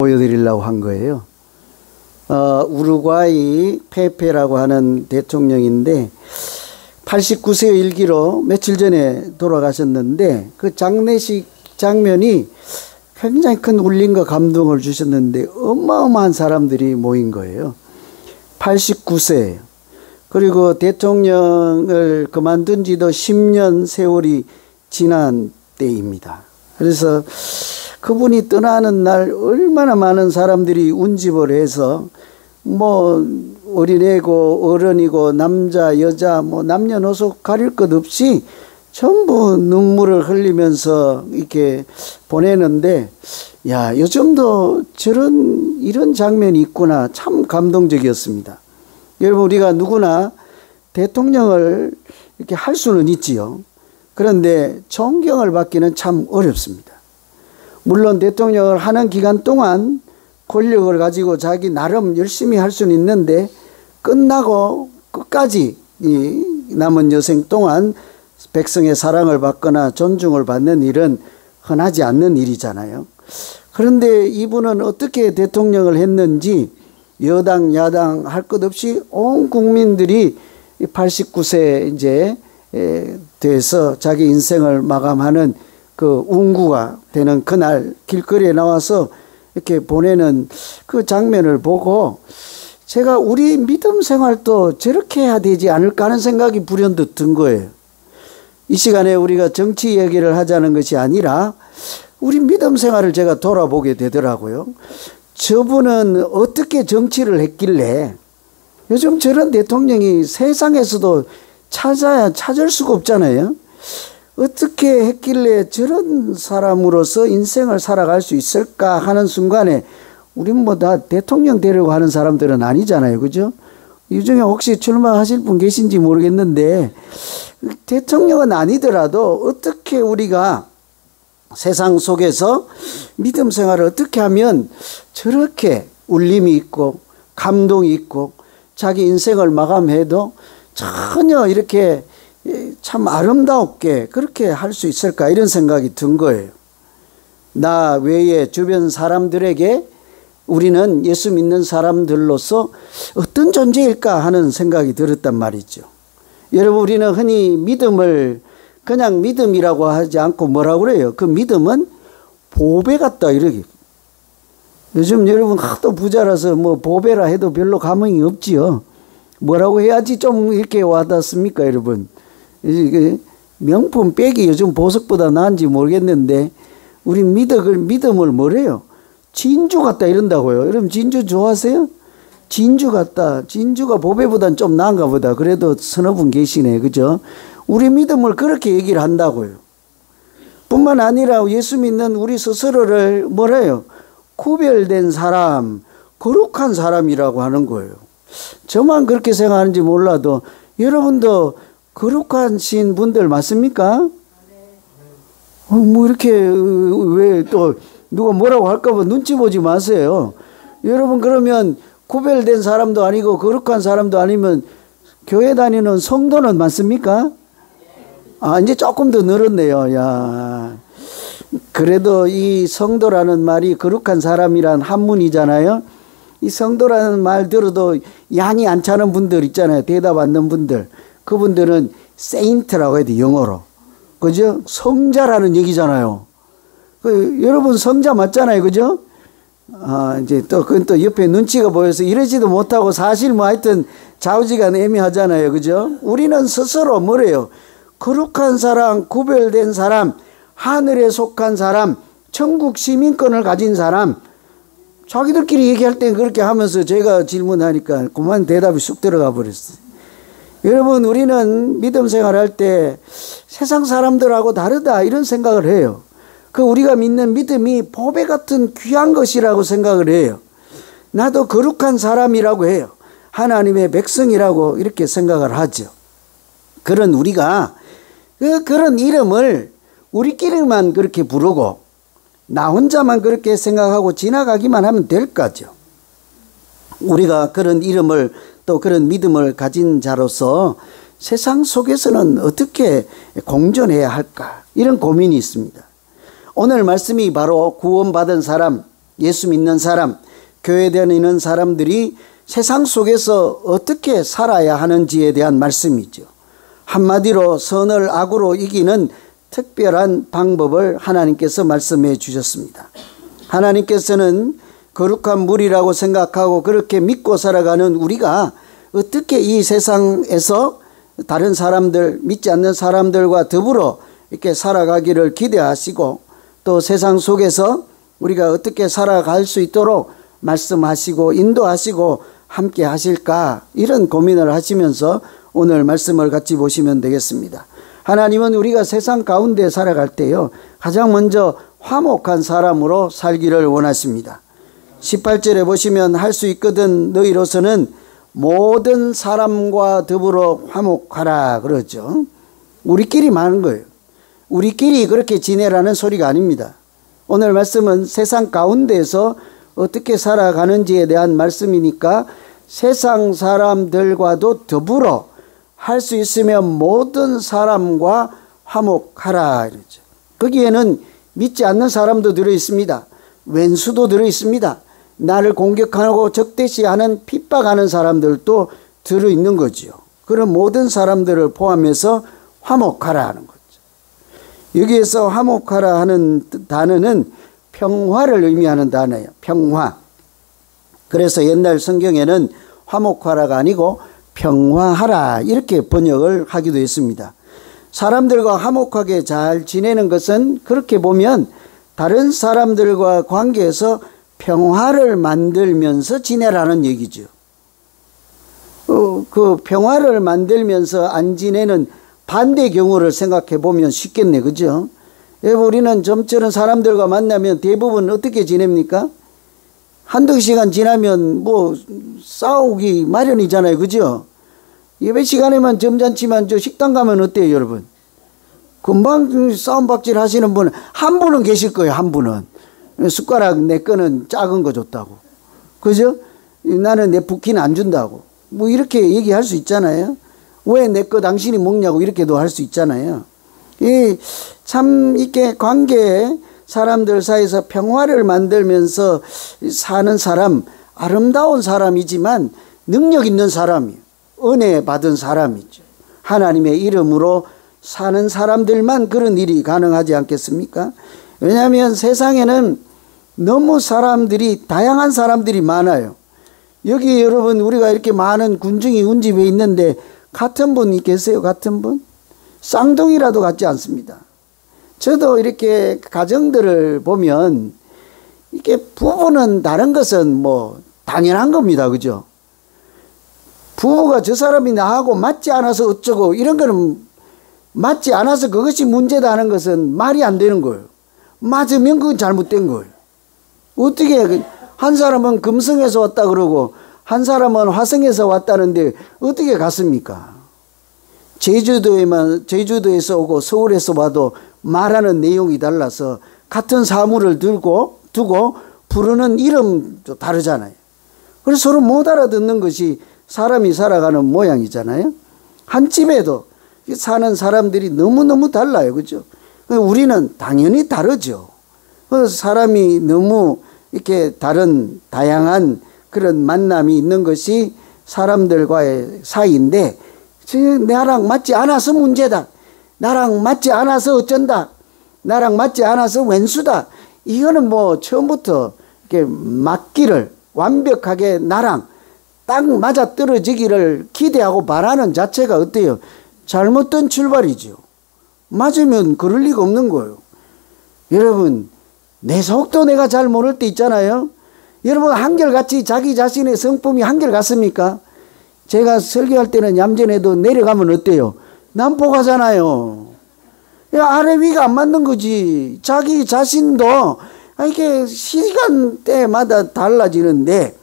보여드리려고 한 거예요. 우루과이 페페라고 하는 대통령인데 89세 일기로 며칠 전에 돌아가셨는데 그 장례식 장면이 굉장히 큰 울림과 감동을 주셨는데 어마어마한 사람들이 모인 거예요. 89세. 그리고 대통령을 그만둔 지도 10년 세월이 지난 때입니다. 그래서 그분이 떠나는 날 얼마나 많은 사람들이 운집을 해서 뭐 어린애고 어른이고 남자 여자 뭐 남녀노소 가릴 것 없이 전부 눈물을 흘리면서 이렇게 보내는데, 야, 요즘도 이런 장면이 있구나. 참 감동적이었습니다. 여러분, 우리가 누구나 대통령을 이렇게 할 수는 있지요. 그런데 존경을 받기는 참 어렵습니다. 물론 대통령을 하는 기간 동안 권력을 가지고 자기 나름 열심히 할 수는 있는데 끝나고 끝까지 이 남은 여생 동안 백성의 사랑을 받거나 존중을 받는 일은 흔하지 않는 일이잖아요. 그런데 이분은 어떻게 대통령을 했는지 여당 야당 할 것 없이 온 국민들이 89세 이제 돼서 자기 인생을 마감하는 그 운구가 되는 그날 길거리에 나와서 이렇게 보내는 그 장면을 보고 제가 우리 믿음 생활도 저렇게 해야 되지 않을까 하는 생각이 불현듯 든 거예요. 이 시간에 우리가 정치 얘기를 하자는 것이 아니라 우리 믿음 생활을 제가 돌아보게 되더라고요. 저분은 어떻게 정치를 했길래 요즘 저런 대통령이 세상에서도 찾을 수가 없잖아요. 어떻게 했길래 저런 사람으로서 인생을 살아갈 수 있을까 하는 순간에 우린 뭐 다 대통령 되려고 하는 사람들은 아니잖아요. 그죠? 이 중에 혹시 출마하실 분 계신지 모르겠는데 대통령은 아니더라도 어떻게 우리가 세상 속에서 믿음 생활을 어떻게 하면 저렇게 울림이 있고 감동이 있고 자기 인생을 마감해도 전혀 이렇게 참 아름답게 그렇게 할 수 있을까 이런 생각이 든 거예요. 나 외에 주변 사람들에게 우리는 예수 믿는 사람들로서 어떤 존재일까 하는 생각이 들었단 말이죠. 여러분, 우리는 흔히 믿음을 그냥 믿음이라고 하지 않고 뭐라고 그래요? 그 믿음은 보배 같다 이러기. 요즘 여러분 하도 부자라서 뭐 보배라 해도 별로 감흥이 없지요. 뭐라고 해야지 좀 이렇게 와닿습니까 여러분? 명품 백이 요즘 보석보다 나은지 모르겠는데 우리 믿음을 뭐래요? 진주 같다 이런다고요. 여러분 진주 좋아하세요? 진주 같다. 진주가 보배보단 좀 나은가 보다. 그래도 서너 분 계시네. 그죠? 우리 믿음을 그렇게 얘기를 한다고요. 뿐만 아니라 예수 믿는 우리 스스로를 뭐래요? 구별된 사람, 거룩한 사람이라고 하는 거예요. 저만 그렇게 생각하는지 몰라도 여러분도 거룩하신 분들 맞습니까? 뭐 이렇게 왜 또 누가 뭐라고 할까봐 눈치 보지 마세요. 여러분 그러면 구별된 사람도 아니고 거룩한 사람도 아니면 교회 다니는 성도는 맞습니까? 아, 이제 조금 더 늘었네요. 야, 그래도 이 성도라는 말이 거룩한 사람이란 한문이잖아요. 이 성도라는 말 들어도 양이 안 차는 분들 있잖아요. 대답 않는 분들. 그분들은 세인트라고 해야 돼, 영어로. 그죠? 성자라는 얘기잖아요. 여러분 성자 맞잖아요. 그죠? 아, 이제 또, 그건 또 옆에 눈치가 보여서 이러지도 못하고 사실 뭐 하여튼 좌우지간 애매하잖아요. 그죠? 우리는 스스로 뭐래요? 거룩한 사람, 구별된 사람, 하늘에 속한 사람, 천국 시민권을 가진 사람, 자기들끼리 얘기할 땐 그렇게 하면서 제가 질문하니까 그만 대답이 쑥 들어가 버렸어요. 여러분, 우리는 믿음 생활할 때 세상 사람들하고 다르다 이런 생각을 해요. 그 우리가 믿는 믿음이 보배 같은 귀한 것이라고 생각을 해요. 나도 거룩한 사람이라고 해요. 하나님의 백성이라고 이렇게 생각을 하죠. 그런 우리가 그런 이름을 우리끼리만 그렇게 부르고 나 혼자만 그렇게 생각하고 지나가기만 하면 될 거죠. 우리가 그런 이름을 또 그런 믿음을 가진 자로서 세상 속에서는 어떻게 공존해야 할까 이런 고민이 있습니다. 오늘 말씀이 바로 구원받은 사람, 예수 믿는 사람, 교회 다니는 사람들이 세상 속에서 어떻게 살아야 하는지에 대한 말씀이죠. 한마디로 선을 악으로 이기는 특별한 방법을 하나님께서 말씀해 주셨습니다. 하나님께서는 거룩한 물이라고 생각하고 그렇게 믿고 살아가는 우리가 어떻게 이 세상에서 다른 사람들, 믿지 않는 사람들과 더불어 이렇게 살아가기를 기대하시고 또 세상 속에서 우리가 어떻게 살아갈 수 있도록 말씀하시고 인도하시고 함께 하실까, 이런 고민을 하시면서 오늘 말씀을 같이 보시면 되겠습니다. 하나님은 우리가 세상 가운데 살아갈 때요, 가장 먼저 화목한 사람으로 살기를 원하십니다. 18절에 보시면 할 수 있거든 너희로서는 모든 사람과 더불어 화목하라 그러죠. 우리끼리 많은 거예요. 우리끼리 그렇게 지내라는 소리가 아닙니다. 오늘 말씀은 세상 가운데에서 어떻게 살아가는지에 대한 말씀이니까 세상 사람들과도 더불어 할 수 있으면 모든 사람과 화목하라 이러죠. 거기에는 믿지 않는 사람도 들어 있습니다. 왼수도 들어 있습니다. 나를 공격하고 적대시하는 핍박하는 사람들도 들어 있는 거지요. 그런 모든 사람들을 포함해서 화목하라 하는 거죠. 여기에서 화목하라 하는 단어는 평화를 의미하는 단어예요. 평화. 그래서 옛날 성경에는 화목하라가 아니고 평화하라 이렇게 번역을 하기도 했습니다. 사람들과 화목하게 잘 지내는 것은 그렇게 보면 다른 사람들과 관계에서 평화를 만들면서 지내라는 얘기죠. 그 평화를 만들면서 안 지내는 반대 경우를 생각해 보면 쉽겠네, 그죠? 우리는 좀처럼 사람들과 만나면 대부분 어떻게 지냅니까? 한두 시간 지나면 뭐 싸우기 마련이잖아요, 그죠? 예배 시간에만 점잖지만 저 식당 가면 어때요, 여러분? 금방 싸움박질 하시는 분은 한 분은 계실 거예요, 한 분은. 숟가락 내 거는 작은 거 줬다고. 그죠? 나는 내 붓기는 안 준다고. 뭐 이렇게 얘기할 수 있잖아요. 왜 내 거 당신이 먹냐고 이렇게도 할 수 있잖아요. 참 이렇게 관계에 사람들 사이에서 평화를 만들면서 사는 사람, 아름다운 사람이지만 능력 있는 사람이에요. 은혜 받은 사람이죠. 하나님의 이름으로 사는 사람들만 그런 일이 가능하지 않겠습니까? 왜냐하면 세상에는 너무 사람들이, 다양한 사람들이 많아요. 여기 여러분 우리가 이렇게 많은 군중이 운집에 있는데 같은 분이 계세요? 같은 분? 쌍둥이라도 같지 않습니다. 저도 이렇게 가정들을 보면 이게 부부는 다른 것은 뭐 당연한 겁니다. 그죠? 부부가 저 사람이 나하고 맞지 않아서 어쩌고 이런 거는 맞지 않아서 그것이 문제다 하는 것은 말이 안 되는 거예요. 맞으면 그건 잘못된 거예요. 어떻게 한 사람은 금성에서 왔다 그러고 한 사람은 화성에서 왔다는데 어떻게 갔습니까? 제주도에서 오고 서울에서 와도 말하는 내용이 달라서 같은 사물을 두고 부르는 이름도 다르잖아요. 그래서 서로 못 알아듣는 것이 사람이 살아가는 모양이잖아요. 한 집에도 사는 사람들이 너무너무 달라요. 그죠? 우리는 당연히 다르죠. 그래서 사람이 너무 이렇게 다른 다양한 그런 만남이 있는 것이 사람들과의 사이인데, 나랑 맞지 않아서 문제다. 나랑 맞지 않아서 어쩐다. 나랑 맞지 않아서 왼수다. 이거는 뭐 처음부터 이렇게 맞기를 완벽하게 나랑 딱 맞아 떨어지기를 기대하고 바라는 자체가 어때요? 잘못된 출발이죠. 맞으면 그럴 리가 없는 거예요. 여러분, 내 속도 내가 잘 모를 때 있잖아요. 여러분 한결같이 자기 자신의 성품이 한결같습니까? 제가 설교할 때는 얌전해도 내려가면 어때요? 난폭하잖아요. 아래 위가 안 맞는 거지. 자기 자신도 이렇게 시간대마다 달라지는데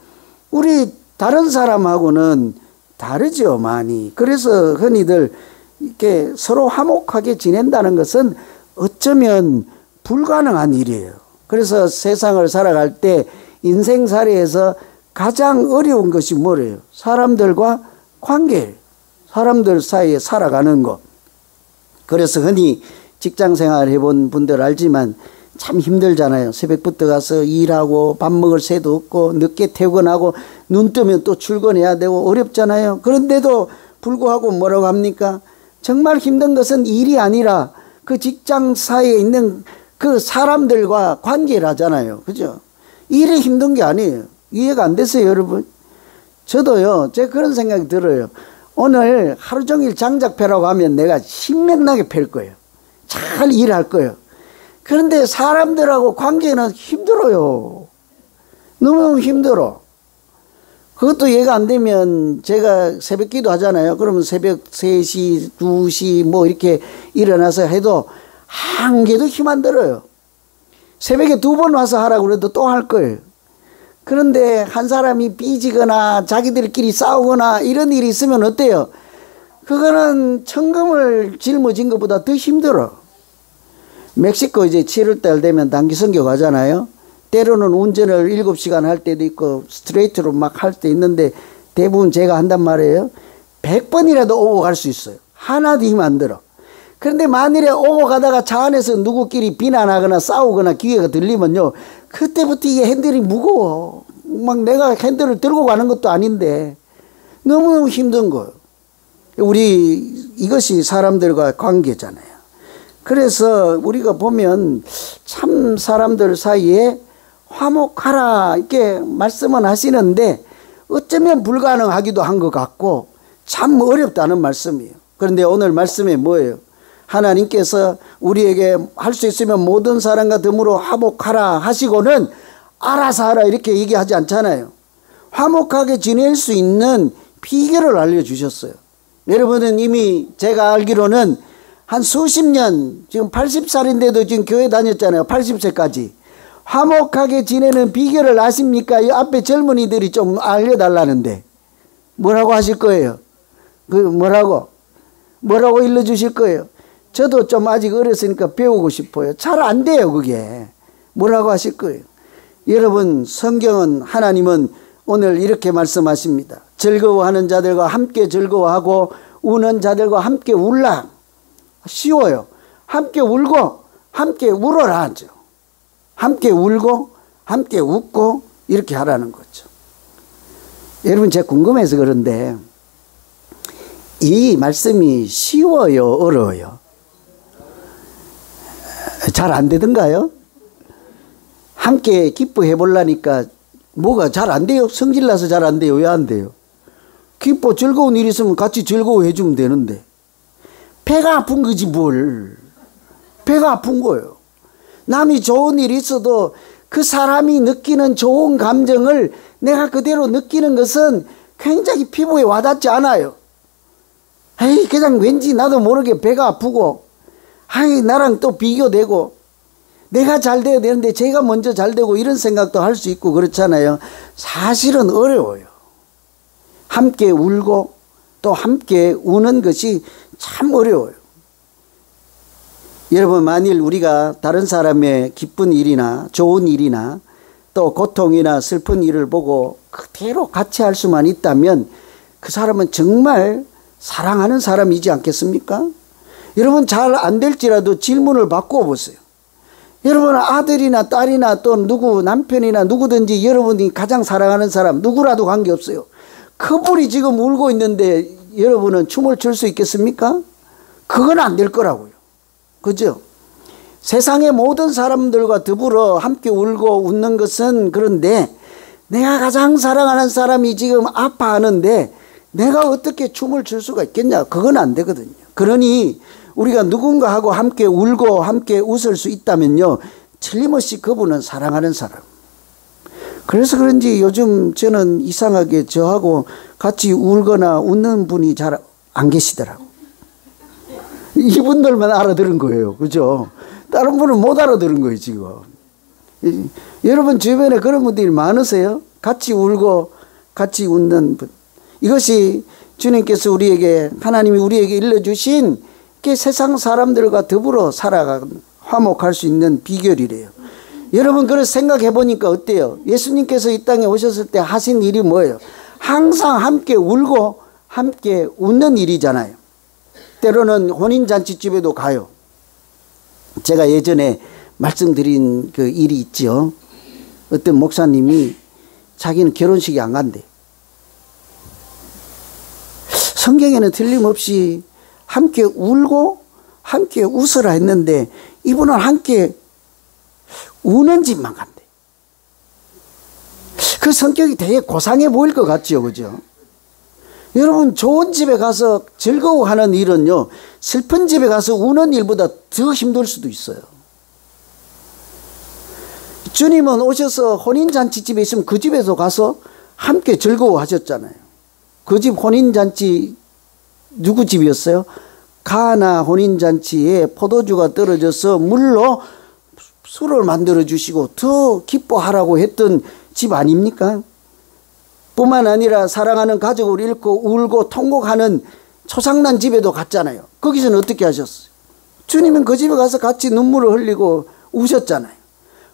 우리 다른 사람하고는 다르죠, 많이. 그래서 흔히들 이렇게 서로 화목하게 지낸다는 것은 어쩌면 불가능한 일이에요. 그래서 세상을 살아갈 때 인생살이에서 가장 어려운 것이 뭐래요? 사람들과 관계, 사람들 사이에 살아가는 것. 그래서 흔히 직장생활 해본 분들 알지만 참 힘들잖아요. 새벽부터 가서 일하고 밥 먹을 새도 없고 늦게 퇴근하고 눈 뜨면 또 출근해야 되고 어렵잖아요. 그런데도 불구하고 뭐라고 합니까? 정말 힘든 것은 일이 아니라 그 직장 사이에 있는 그 사람들과 관계를 하잖아요. 그죠? 일이 힘든 게 아니에요. 이해가 안 됐어요, 여러분? 저도요, 제가 그런 생각이 들어요. 오늘 하루 종일 장작 패라고 하면 내가 신명나게 팰 거예요. 잘 일할 거예요. 그런데 사람들하고 관계는 힘들어요. 너무 힘들어. 그것도 이해가 안 되면 제가 새벽 기도 하잖아요. 그러면 새벽 3시, 2시 뭐 이렇게 일어나서 해도 한 개도 힘 안 들어요. 새벽에 2번 와서 하라고 그래도 또 할 거예요. 그런데 한 사람이 삐지거나 자기들끼리 싸우거나 이런 일이 있으면 어때요? 그거는 천금을 짊어진 것보다 더 힘들어. 멕시코 이제 7월달 되면 단기 선교 가잖아요. 때로는 운전을 7시간 할 때도 있고 스트레이트로 막 할 때 있는데 대부분 제가 한단 말이에요. 100번이라도 오고 갈 수 있어요. 하나도 힘 안 들어. 그런데 만일에 오고 가다가 차 안에서 누구끼리 비난하거나 싸우거나 기회가 들리면요. 그때부터 이게 핸들이 무거워. 막 내가 핸들을 들고 가는 것도 아닌데 너무 힘든 거예요. 이것이 사람들과 관계잖아요. 그래서 우리가 보면 참 사람들 사이에 화목하라 이렇게 말씀은 하시는데 어쩌면 불가능하기도 한 것 같고 참 어렵다는 말씀이에요. 그런데 오늘 말씀이 뭐예요? 하나님께서 우리에게 할 수 있으면 모든 사람과 더불어 화목하라 하시고는 알아서 하라 이렇게 얘기하지 않잖아요. 화목하게 지낼 수 있는 비결을 알려주셨어요. 여러분은 이미 제가 알기로는 한 수십 년, 지금 80살인데도 지금 교회 다녔잖아요. 80세까지. 화목하게 지내는 비결을 아십니까? 이 앞에 젊은이들이 좀 알려달라는데. 뭐라고 하실 거예요? 뭐라고 일러주실 거예요? 저도 좀 아직 어렸으니까 배우고 싶어요. 잘 안 돼요, 그게. 뭐라고 하실 거예요? 여러분, 성경은, 하나님은 오늘 이렇게 말씀하십니다. 즐거워하는 자들과 함께 즐거워하고 우는 자들과 함께 울라. 쉬워요. 함께 울고 함께 울어라 하죠. 함께 울고 함께 웃고 이렇게 하라는 거죠. 여러분, 제가 궁금해서 그런데 이 말씀이 쉬워요, 어려워요? 잘 안 되던가요? 함께 기뻐해 보려니까 뭐가 잘 안 돼요? 성질나서 잘 안 돼요? 왜 안 돼요? 기뻐 즐거운 일 있으면 같이 즐거워해 주면 되는데 배가 아픈 거지 뭘. 배가 아픈 거예요. 남이 좋은 일이 있어도 그 사람이 느끼는 좋은 감정을 내가 그대로 느끼는 것은 굉장히 피부에 와닿지 않아요. 에이, 그냥 왠지 나도 모르게 배가 아프고 아이, 나랑 또 비교되고 내가 잘 돼야 되는데 제가 먼저 잘 되고 이런 생각도 할 수 있고 그렇잖아요. 사실은 어려워요. 함께 울고 또 함께 우는 것이 참 어려워요. 여러분, 만일 우리가 다른 사람의 기쁜 일이나 좋은 일이나 또 고통이나 슬픈 일을 보고 그대로 같이 할 수만 있다면 그 사람은 정말 사랑하는 사람이지 않겠습니까? 여러분, 잘 안 될지라도 질문을 바꾸어 보세요. 여러분, 아들이나 딸이나 또 누구 남편이나 누구든지 여러분이 가장 사랑하는 사람 누구라도 관계없어요. 그분이 지금 울고 있는데 여러분은 춤을 출 수 있겠습니까? 그건 안 될 거라고요. 그죠? 세상의 모든 사람들과 더불어 함께 울고 웃는 것은 그런데 내가 가장 사랑하는 사람이 지금 아파하는데 내가 어떻게 춤을 출 수가 있겠냐? 그건 안 되거든요. 그러니 우리가 누군가하고 함께 울고 함께 웃을 수 있다면요, 틀림없이 그분은 사랑하는 사람. 그래서 그런지 요즘 저는 이상하게 저하고 같이 울거나 웃는 분이 잘 안 계시더라고. 이분들만 알아들은 거예요. 그죠? 다른 분은 못 알아들은 거예요, 지금. 여러분 주변에 그런 분들이 많으세요? 같이 울고 같이 웃는 분. 이것이 주님께서 하나님이 우리에게 일러주신 세상 사람들과 더불어 살아가는, 화목할 수 있는 비결이래요. 여러분, 그걸 생각해 보니까 어때요? 예수님께서 이 땅에 오셨을 때 하신 일이 뭐예요? 항상 함께 울고 함께 웃는 일이잖아요. 때로는 혼인잔치집에도 가요. 제가 예전에 말씀드린 그 일이 있죠. 어떤 목사님이 자기는 결혼식에 안 간대. 성경에는 틀림없이 함께 울고 함께 웃으라 했는데 이분은 함께 우는 집만 간대. 그 성격이 되게 고상해 보일 것 같죠, 그죠? 여러분, 좋은 집에 가서 즐거워하는 일은요, 슬픈 집에 가서 우는 일보다 더 힘들 수도 있어요. 주님은 오셔서 혼인잔치집에 있으면 그 집에서 가서 함께 즐거워하셨잖아요. 그 집 혼인잔치 누구 집이었어요? 가나 혼인잔치에 포도주가 떨어져서 물로 술을 만들어 주시고 더 기뻐하라고 했던 집 아닙니까? 뿐만 아니라 사랑하는 가족을 잃고 울고 통곡하는 초상난 집에도 갔잖아요. 거기서는 어떻게 하셨어요? 주님은 그 집에 가서 같이 눈물을 흘리고 우셨잖아요.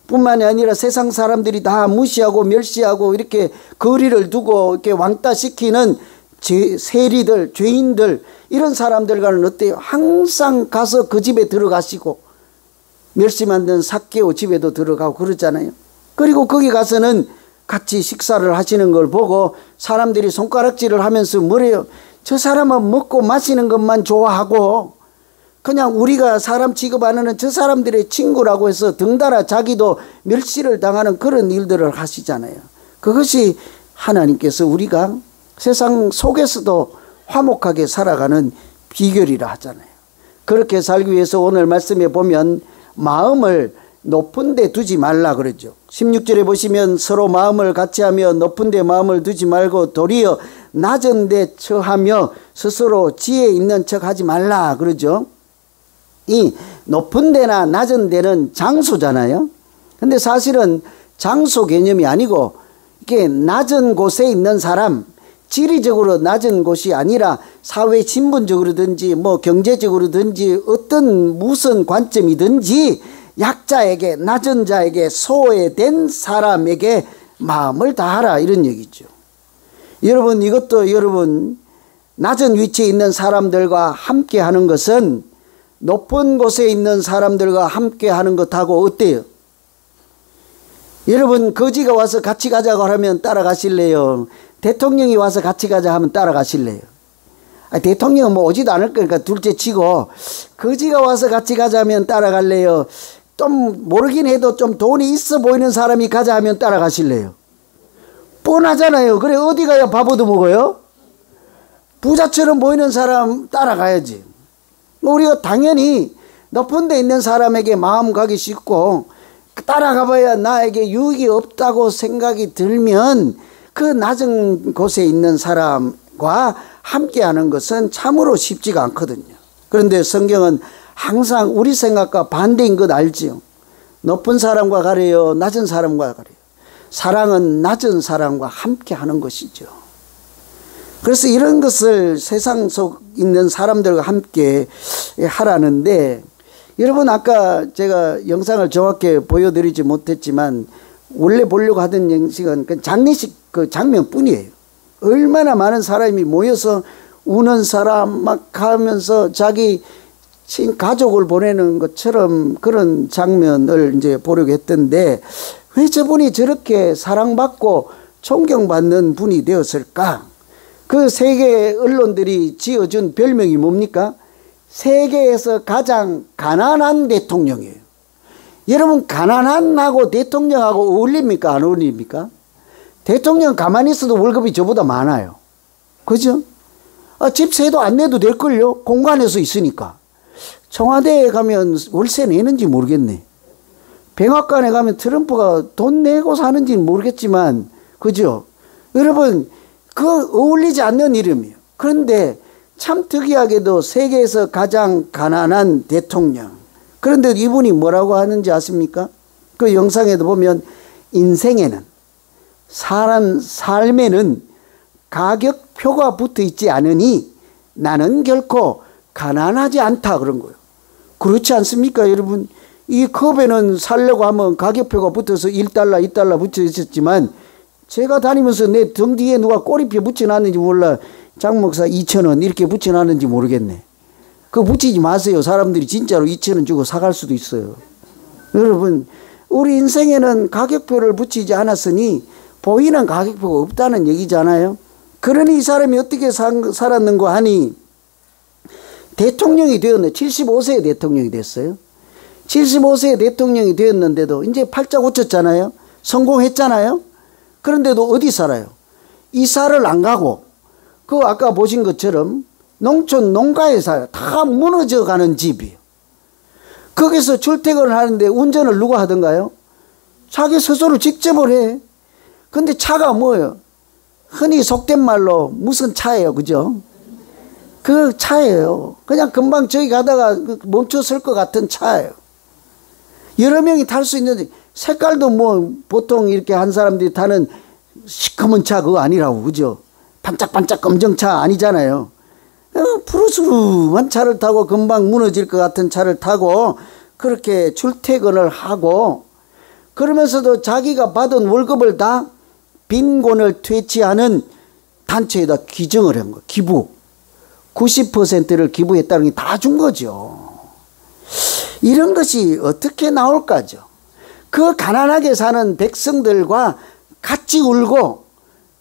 뿐만이 아니라 세상 사람들이 다 무시하고 멸시하고 이렇게 거리를 두고 이렇게 왕따시키는 세리들, 죄인들, 이런 사람들과는 어때요? 항상 가서 그 집에 들어가시고 멸시 만든 삭개오 집에도 들어가고 그러잖아요. 그리고 거기 가서는 같이 식사를 하시는 걸 보고 사람들이 손가락질을 하면서 뭐래요? 저 사람은 먹고 마시는 것만 좋아하고 그냥 우리가 사람 취급 안 하는 저 사람들의 친구라고 해서 덩달아 자기도 멸시를 당하는 그런 일들을 하시잖아요. 그것이 하나님께서 우리가 세상 속에서도 화목하게 살아가는 비결이라 하잖아요. 그렇게 살기 위해서 오늘 말씀에 보면 마음을 높은 데 두지 말라 그러죠. 16절에 보시면 서로 마음을 같이하며 높은 데 마음을 두지 말고 도리어 낮은 데 처하며 스스로 지혜 있는 척하지 말라 그러죠. 이 높은 데나 낮은 데는 장소잖아요. 근데 사실은 장소 개념이 아니고 이게 낮은 곳에 있는 사람, 지리적으로 낮은 곳이 아니라 사회 신분적으로든지 뭐 경제적으로든지 어떤 무슨 관점이든지 약자에게, 낮은 자에게, 소외된 사람에게 마음을 다하라 이런 얘기죠. 여러분, 이것도 여러분 낮은 위치에 있는 사람들과 함께 하는 것은 높은 곳에 있는 사람들과 함께 하는 것하고 어때요? 여러분, 거지가 와서 같이 가자고 하면 따라가실래요? 대통령이 와서 같이 가자 하면 따라가실래요? 대통령은 뭐 오지도 않을 거니까 둘째 치고 거지가 와서 같이 가자면 따라갈래요? 좀 모르긴 해도 좀 돈이 있어 보이는 사람이 가자 하면 따라가실래요? 뻔하잖아요. 그래 어디 가야 밥 얻어먹어요? 부자처럼 보이는 사람 따라가야지. 우리가 당연히 높은 데 있는 사람에게 마음 가기 쉽고 따라가봐야 나에게 유익이 없다고 생각이 들면 그 낮은 곳에 있는 사람과 함께하는 것은 참으로 쉽지가 않거든요. 그런데 성경은 항상 우리 생각과 반대인 것 알지요. 높은 사람과 가래요, 낮은 사람과 가래요. 사랑은 낮은 사람과 함께하는 것이죠. 그래서 이런 것을 세상 속 있는 사람들과 함께 하라는데, 여러분 아까 제가 영상을 정확히 보여드리지 못했지만 원래 보려고 하던 영식은 그 장례식 그 장면뿐이에요. 얼마나 많은 사람이 모여서 우는 사람 막 가면서 자기 가족을 보내는 것처럼 그런 장면을 이제 보려고 했던데, 왜 저분이 저렇게 사랑받고 존경받는 분이 되었을까? 그 세계 언론들이 지어준 별명이 뭡니까? 세계에서 가장 가난한 대통령이에요. 여러분, 가난한하고 대통령하고 어울립니까? 안 어울립니까? 대통령 가만히 있어도 월급이 저보다 많아요. 그죠? 집세도 안 내도 될걸요? 공간에서 있으니까. 청와대에 가면 월세 내는지 모르겠네. 백악관에 가면 트럼프가 돈 내고 사는지는 모르겠지만, 그죠? 여러분, 그 어울리지 않는 이름이에요. 그런데 참 특이하게도 세계에서 가장 가난한 대통령. 그런데 이분이 뭐라고 하는지 아십니까? 그 영상에도 보면 인생에는, 사람 삶에는 가격표가 붙어 있지 않으니 나는 결코 가난하지 않다 그런 거예요. 그렇지 않습니까, 여러분? 이 컵에는 살려고 하면 가격표가 붙어서 1달러, 2달러 붙여 있었지만 제가 다니면서 내 등 뒤에 누가 꼬리표 붙여놨는지 몰라. 장 목사 2,000원 이렇게 붙여놨는지 모르겠네. 그거 붙이지 마세요. 사람들이 진짜로 2,000원 주고 사갈 수도 있어요. 여러분, 우리 인생에는 가격표를 붙이지 않았으니 보이는 가격표가 없다는 얘기잖아요. 그러니 이 사람이 어떻게 살았는가 하니 대통령이 되었네. 75세에 대통령이 됐어요. 75세에 대통령이 되었는데도 이제 팔자 고쳤잖아요. 성공했잖아요. 그런데도 어디 살아요? 이사를 안 가고 그 아까 보신 것처럼 농촌 농가에 살아요. 다 무너져 가는 집이에요. 거기서 출퇴근을 하는데 운전을 누가 하던가요? 자기 스스로 직접을 해. 근데 차가 뭐예요? 흔히 속된 말로 무슨 차예요, 그죠? 그 차예요. 그냥 금방 저기 가다가 멈춰설 것 같은 차예요. 여러 명이 탈 수 있는데 색깔도 뭐 보통 이렇게 한 사람들이 타는 시커먼 차 그거 아니라고, 그죠? 반짝반짝 검정차 아니잖아요. 푸르스름한 차를 타고 금방 무너질 것 같은 차를 타고 그렇게 출퇴근을 하고, 그러면서도 자기가 받은 월급을 다 빈곤을 퇴치하는 단체에다 기증을 한 거. 기부 90%를 기부했다는 게 다 준 거죠. 이런 것이 어떻게 나올까죠? 그 가난하게 사는 백성들과 같이 울고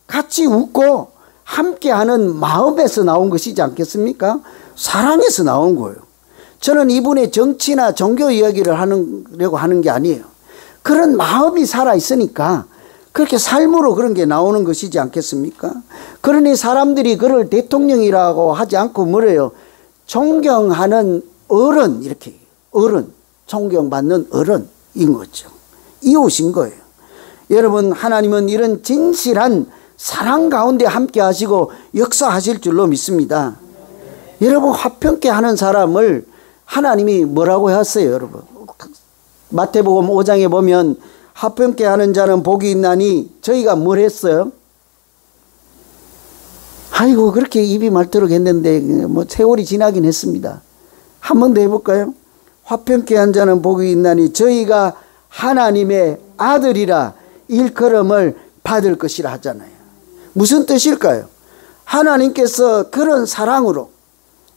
같이 웃고 함께하는 마음에서 나온 것이지 않겠습니까? 사랑에서 나온 거예요. 저는 이분의 정치나 종교 이야기를 하려고 하는 게 아니에요. 그런 마음이 살아있으니까 그렇게 삶으로 그런 게 나오는 것이지 않겠습니까? 그러니 사람들이 그를 대통령이라고 하지 않고 뭐래요? 존경하는 어른, 이렇게 어른, 존경받는 어른인 거죠. 이웃인 거예요. 여러분, 하나님은 이런 진실한 사랑 가운데 함께 하시고 역사하실 줄로 믿습니다. 여러분, 화평케 하는 사람을 하나님이 뭐라고 했어요, 여러분? 마태복음 5장에 보면 화평케 하는 자는 복이 있나니 저희가 뭘 했어요? 아이고, 그렇게 입이 말도록 했는데 뭐 세월이 지나긴 했습니다. 한 번 더 해볼까요? 화평케 한 자는 복이 있나니 저희가 하나님의 아들이라 일컬음을 받을 것이라 하잖아요. 무슨 뜻일까요? 하나님께서 그런 사랑으로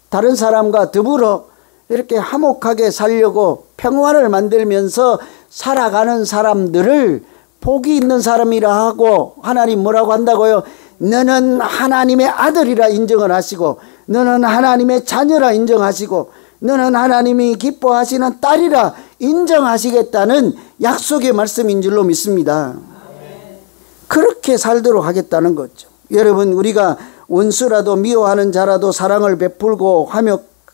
다른 사람과 더불어 이렇게 화목하게 살려고 평화를 만들면서 살아가는 사람들을 복이 있는 사람이라 하고, 하나님 뭐라고 한다고요? 너는 하나님의 아들이라 인정을 하시고, 너는 하나님의 자녀라 인정하시고, 너는 하나님이 기뻐하시는 딸이라 인정하시겠다는 약속의 말씀인 줄로 믿습니다. 그렇게 살도록 하겠다는 거죠. 여러분, 우리가 원수라도 미워하는 자라도 사랑을 베풀고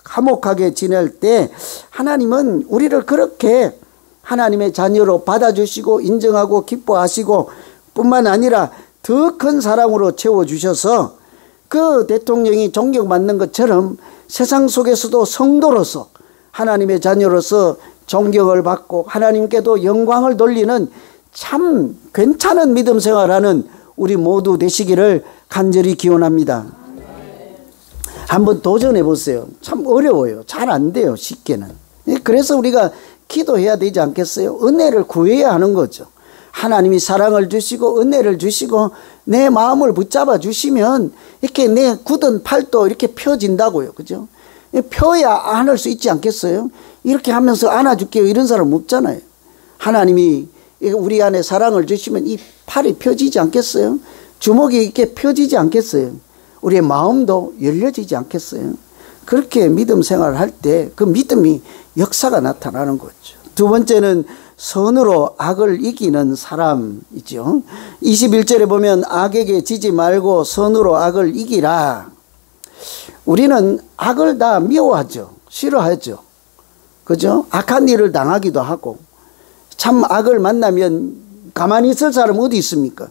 화목하게 지낼 때 하나님은 우리를 그렇게 하나님의 자녀로 받아주시고 인정하고 기뻐하시고 뿐만 아니라 더 큰 사랑으로 채워주셔서 그 대통령이 존경받는 것처럼 세상 속에서도 성도로서 하나님의 자녀로서 존경을 받고 하나님께도 영광을 돌리는 참 괜찮은 믿음 생활하는 우리 모두 되시기를 간절히 기원합니다. 한번 도전해 보세요. 참 어려워요. 잘 안 돼요, 쉽게는. 그래서 우리가 기도해야 되지 않겠어요? 은혜를 구해야 하는 거죠. 하나님이 사랑을 주시고 은혜를 주시고 내 마음을 붙잡아 주시면 이렇게 내 굳은 팔도 이렇게 펴진다고요. 그죠? 펴야 안을 수 있지 않겠어요? 이렇게 하면서 안아줄게요, 이런 사람 없잖아요. 하나님이 우리 안에 사랑을 주시면 이 팔이 펴지지 않겠어요? 주먹이 이렇게 펴지지 않겠어요? 우리의 마음도 열려지지 않겠어요? 그렇게 믿음 생활을 할 때 그 믿음이 역사가 나타나는 거죠. 두 번째는 선으로 악을 이기는 사람이죠. 21절에 보면 악에게 지지 말고 선으로 악을 이기라. 우리는 악을 다 미워하죠. 싫어하죠. 그죠? 악한 일을 당하기도 하고, 참 악을 만나면 가만히 있을 사람 어디 있습니까?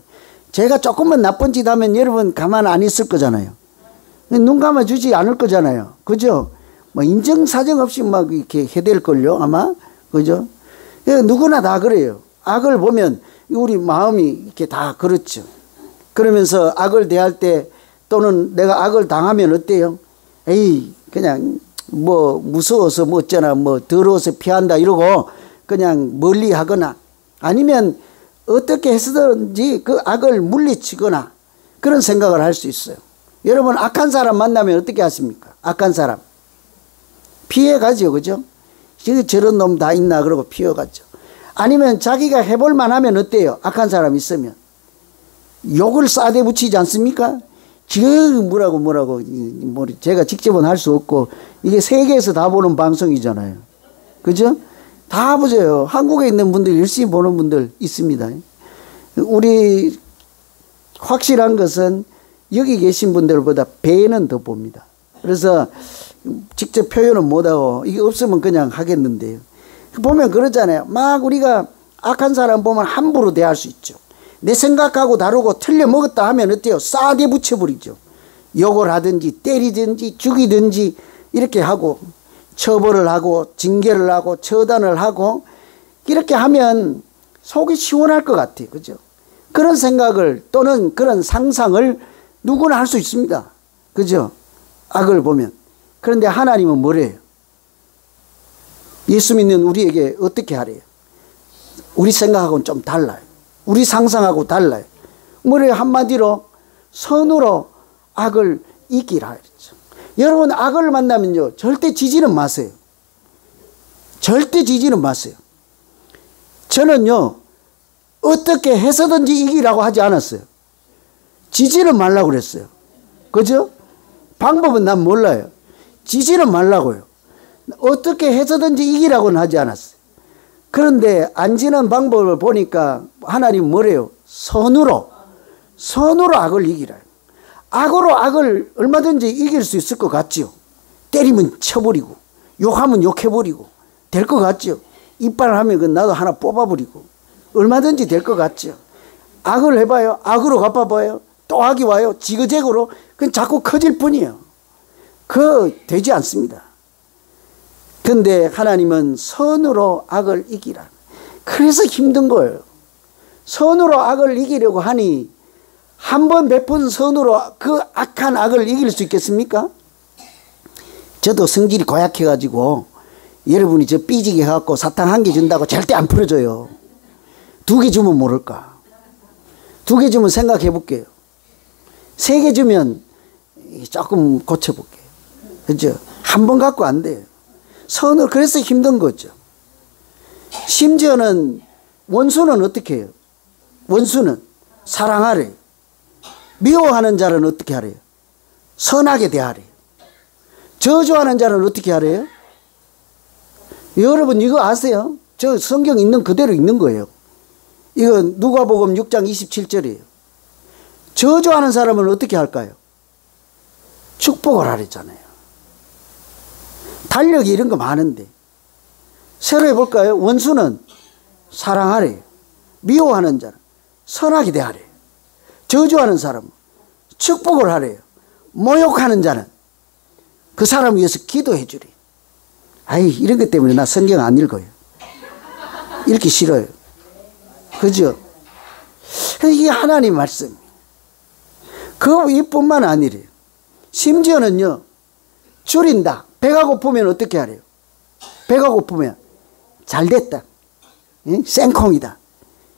제가 조금만 나쁜 짓 하면 여러분 가만 안 있을 거잖아요. 눈 감아주지 않을 거잖아요. 그죠? 뭐 인정사정 없이 막 이렇게 해댈걸요, 아마. 그죠? 누구나 다 그래요. 악을 보면 우리 마음이 이렇게 다 그렇죠. 그러면서 악을 대할 때 또는 내가 악을 당하면 어때요? 에이, 그냥 뭐 무서워서 뭐 어쩌나 뭐 더러워서 피한다 이러고 그냥 멀리 하거나, 아니면 어떻게 해서든지 그 악을 물리치거나 그런 생각을 할 수 있어요. 여러분, 악한 사람 만나면 어떻게 하십니까? 악한 사람 피해가죠. 그죠? 저런 놈 다 있나 그러고 피해가죠. 아니면 자기가 해볼 만하면 어때요? 악한 사람 있으면 욕을 싸대 붙이지 않습니까? 지금 뭐라고 제가 직접은 할 수 없고 이게 세계에서 다 보는 방송이잖아요. 그죠? 다 보세요. 한국에 있는 분들 열심히 보는 분들 있습니다. 우리 확실한 것은 여기 계신 분들보다 배는 더 봅니다. 그래서 직접 표현은 못하고 이게 없으면 그냥 하겠는데요. 보면 그러잖아요. 막 우리가 악한 사람 보면 함부로 대할 수 있죠. 내 생각하고 다르고 틀려 먹었다 하면 어때요? 싸대 붙여버리죠. 욕을 하든지 때리든지 죽이든지 이렇게 하고 처벌을 하고 징계를 하고 처단을 하고 이렇게 하면 속이 시원할 것 같아요. 그죠? 그런 생각을 또는 그런 상상을 누구나 할 수 있습니다. 그죠? 악을 보면. 그런데 하나님은 뭐래요? 예수 믿는 우리에게 어떻게 하래요? 우리 생각하고는 좀 달라요. 우리 상상하고 달라요. 뭐래요? 한마디로 선으로 악을 이기라 그랬죠. 여러분 악을 만나면요 절대 지지는 마세요. 절대 지지는 마세요. 저는요 어떻게 해서든지 이기라고 하지 않았어요. 지지는 말라고 그랬어요. 그죠? 방법은 난 몰라요. 지지는 말라고요. 어떻게 해서든지 이기라고는 하지 않았어요. 그런데 안 지는 방법을 보니까 하나님 뭐래요? 선으로 악을 이기라. 악으로 악을 얼마든지 이길 수 있을 것 같지요. 때리면 쳐버리고 욕하면 욕해버리고 될 것 같죠. 이빨을 하면 나도 하나 뽑아버리고 얼마든지 될 것 같죠. 악을 해봐요. 악으로 갚아봐요. 또 악이 와요. 지그재그로 그건 자꾸 커질 뿐이에요. 되지 않습니다. 근데 하나님은 선으로 악을 이기라. 그래서 힘든 거예요. 선으로 악을 이기려고 하니 한 번 베푼 선으로 그 악한 악을 이길 수 있겠습니까? 저도 성질이 고약해가지고 여러분이 저 삐지게 해갖고 사탕 1개 준다고 절대 안 풀어줘요. 2개 주면 모를까? 2개 주면 생각해 볼게요. 3개 주면 조금 고쳐볼게요. 그죠? 한 번 갖고 안 돼요. 선을 그래서 힘든 거죠. 심지어는 원수는 어떻게 해요? 원수는 사랑하래요. 미워하는 자는 어떻게 하래요? 선하게 대하래요. 저주하는 자는 어떻게 하래요? 여러분 이거 아세요? 저 성경 있는 그대로 읽는 거예요. 이거 누가복음 6장 27절이에요. 저주하는 사람은 어떻게 할까요? 축복을 하랬잖아요. 달력이 이런 거 많은데 새로 해볼까요? 원수는 사랑하래요. 미워하는 자는 선하게 대하래요. 저주하는 사람은 축복을 하래요. 모욕하는 자는 그 사람을 위해서 기도해 주래. 아이 이런 것 때문에 나 성경 안 읽어요. 읽기 싫어요. 그죠? 이게 하나님 말씀. 이뿐만 아니래요. 심지어는요 줄인다. 배가 고프면 어떻게 하래요? 배가 고프면 잘됐다. 생콩이다.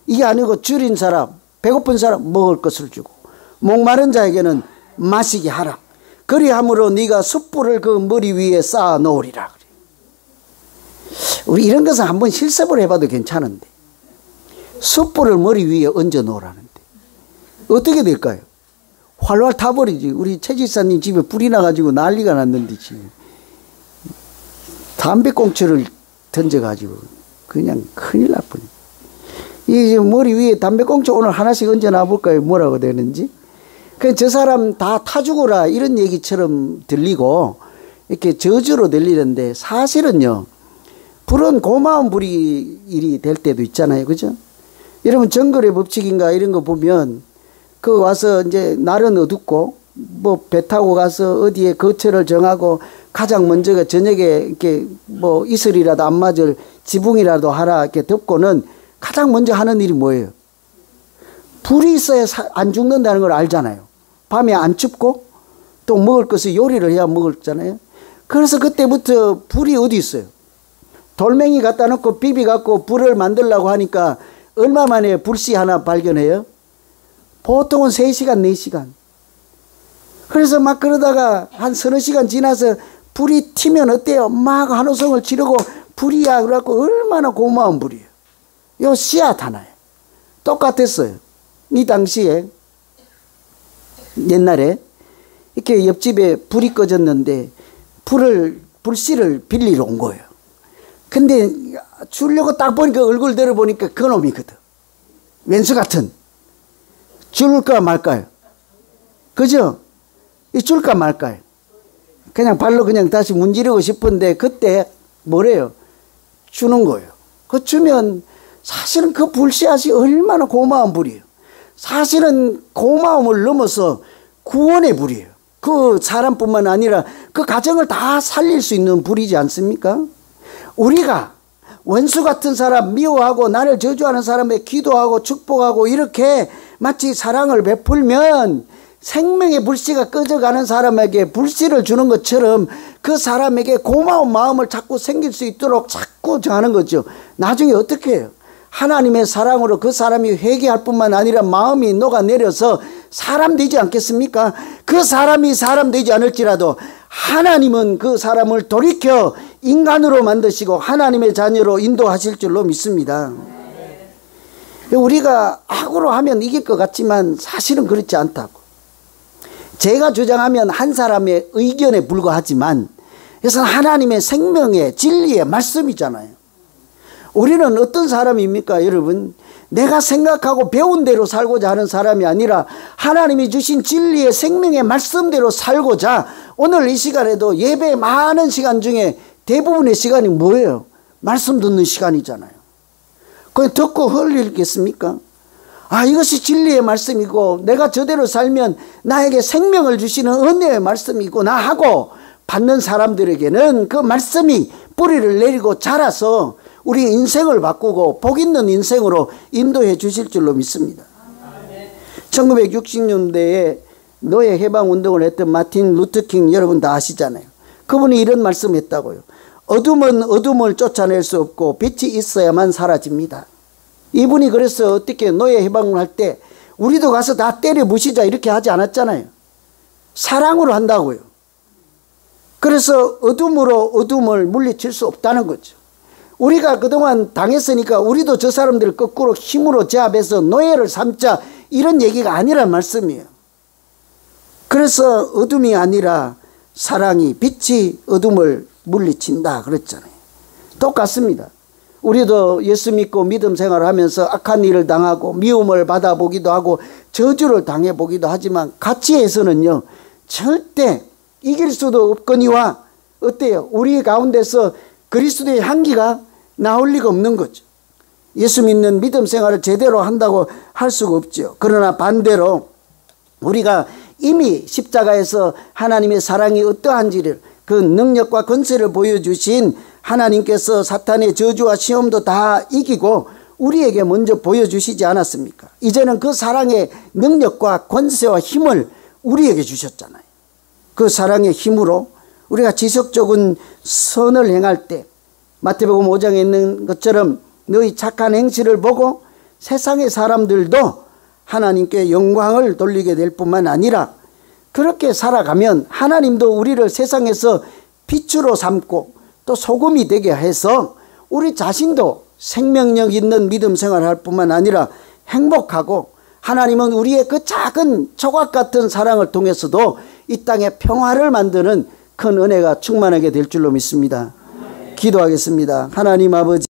이게 아니고 줄인 사람, 배고픈 사람 먹을 것을 주고 목마른 자에게는 마시게 하라. 그리함으로 네가 숯불을 그 머리 위에 쌓아 놓으리라. 우리 이런 것은 한번 실습을 해봐도 괜찮은데 숯불을 머리 위에 얹어 놓으라는데 어떻게 될까요? 활활 타버리지. 우리 최 지사님 집에 불이 나가지고 난리가 났는데 지금 담배꽁초를 던져가지고 그냥 큰일 날 뻔. 이 머리 위에 담배꽁초 오늘 하나씩 얹어 놔볼까요? 뭐라고 되는지. 저 사람 다 타죽어라 이런 얘기처럼 들리고 이렇게 저주로 들리는데 사실은요 불은 고마운 불이 될 때도 있잖아요. 그죠? 여러분 정글의 법칙인가 이런 거 보면 그 와서 이제 날은 어둡고 뭐 배 타고 가서 어디에 거처를 정하고 가장 먼저가 저녁에 이렇게 뭐 이슬이라도 안 맞을 지붕이라도 하라 이렇게 덮고는 가장 먼저 하는 일이 뭐예요? 불이 있어야 안 죽는다는 걸 알잖아요. 밤에 안 춥고 또 먹을 것을 요리를 해야 먹었잖아요. 그래서 그때부터 불이 어디 있어요? 돌멩이 갖다 놓고 비비 갖고 불을 만들려고 하니까 얼마 만에 불씨 하나 발견해요? 보통은 3시간, 4시간. 그래서 막 그러다가 한 서너 시간 지나서 불이 튀면 어때요? 막 한호성을 지르고 불이야. 그래갖고 얼마나 고마운 불이에요. 요 씨앗 하나예요. 똑같았어요. 이 당시에 옛날에 이렇게 옆집에 불이 꺼졌는데 불씨를 빌리러 온 거예요. 근데 주려고 딱 보니까 얼굴 들어보니까 그놈이거든. 왼수 같은. 줄까 말까요? 그죠? 이 줄까 말까요? 그냥 발로 그냥 다시 문지르고 싶은데 그때 뭐래요? 주는 거예요. 그 주면 사실은 그 불씨앗이 얼마나 고마운 불이에요. 사실은 고마움을 넘어서 구원의 불이에요. 그 사람뿐만 아니라 그 가정을 다 살릴 수 있는 불이지 않습니까? 우리가 원수 같은 사람 미워하고 나를 저주하는 사람에 기도하고 축복하고 이렇게 마치 사랑을 베풀면 생명의 불씨가 꺼져가는 사람에게 불씨를 주는 것처럼 그 사람에게 고마운 마음을 자꾸 생길 수 있도록 자꾸 정하는 거죠. 나중에 어떻게 해요? 하나님의 사랑으로 그 사람이 회개할 뿐만 아니라 마음이 녹아내려서 사람 되지 않겠습니까? 그 사람이 사람 되지 않을지라도 하나님은 그 사람을 돌이켜 인간으로 만드시고 하나님의 자녀로 인도하실 줄로 믿습니다. 우리가 악으로 하면 이길 것 같지만 사실은 그렇지 않다고. 제가 주장하면 한 사람의 의견에 불과하지만 이것은 하나님의 생명의 진리의 말씀이잖아요. 우리는 어떤 사람입니까, 여러분? 내가 생각하고 배운 대로 살고자 하는 사람이 아니라 하나님이 주신 진리의 생명의 말씀대로 살고자 오늘 이 시간에도 예배 많은 시간 중에 대부분의 시간이 뭐예요? 말씀 듣는 시간이잖아요. 그냥 듣고 흘리겠습니까? 아, 이것이 진리의 말씀이고 내가 저대로 살면 나에게 생명을 주시는 은혜의 말씀이구나 하고 받는 사람들에게는 그 말씀이 뿌리를 내리고 자라서 우리 인생을 바꾸고 복 있는 인생으로 인도해 주실 줄로 믿습니다. 1960년대에 노예 해방 운동을 했던 마틴 루터킹 여러분 다 아시잖아요. 그분이 이런 말씀했다고요. 어둠은 어둠을 쫓아낼 수 없고 빛이 있어야만 사라집니다. 이분이 그래서 어떻게 노예 해방을 할 때 우리도 가서 다 때려 부시자 이렇게 하지 않았잖아요. 사랑으로 한다고요. 그래서 어둠으로 어둠을 물리칠 수 없다는 거죠. 우리가 그동안 당했으니까 우리도 저 사람들을 거꾸로 힘으로 제압해서 노예를 삼자 이런 얘기가 아니란 말씀이에요. 그래서 어둠이 아니라 사랑이 빛이 어둠을 물리친다 그랬잖아요. 똑같습니다. 우리도 예수 믿고 믿음 생활을 하면서 악한 일을 당하고 미움을 받아보기도 하고 저주를 당해보기도 하지만 가치에서는요 절대 이길 수도 없거니와 어때요? 우리 가운데서 그리스도의 향기가 나올 리가 없는 거죠. 예수 믿는 믿음 생활을 제대로 한다고 할 수가 없죠. 그러나 반대로 우리가 이미 십자가에서 하나님의 사랑이 어떠한지를 그 능력과 권세를 보여주신 하나님께서 사탄의 저주와 시험도 다 이기고 우리에게 먼저 보여주시지 않았습니까? 이제는 그 사랑의 능력과 권세와 힘을 우리에게 주셨잖아요. 그 사랑의 힘으로 우리가 지속적인 선을 행할 때 마태복음 5장에 있는 것처럼 너희 착한 행실을 보고 세상의 사람들도 하나님께 영광을 돌리게 될 뿐만 아니라 그렇게 살아가면 하나님도 우리를 세상에서 빛으로 삼고 또 소금이 되게 해서 우리 자신도 생명력 있는 믿음 생활을 할 뿐만 아니라 행복하고 하나님은 우리의 그 작은 조각 같은 사랑을 통해서도 이 땅에 평화를 만드는 큰 은혜가 충만하게 될 줄로 믿습니다. 기도하겠습니다. 하나님 아버지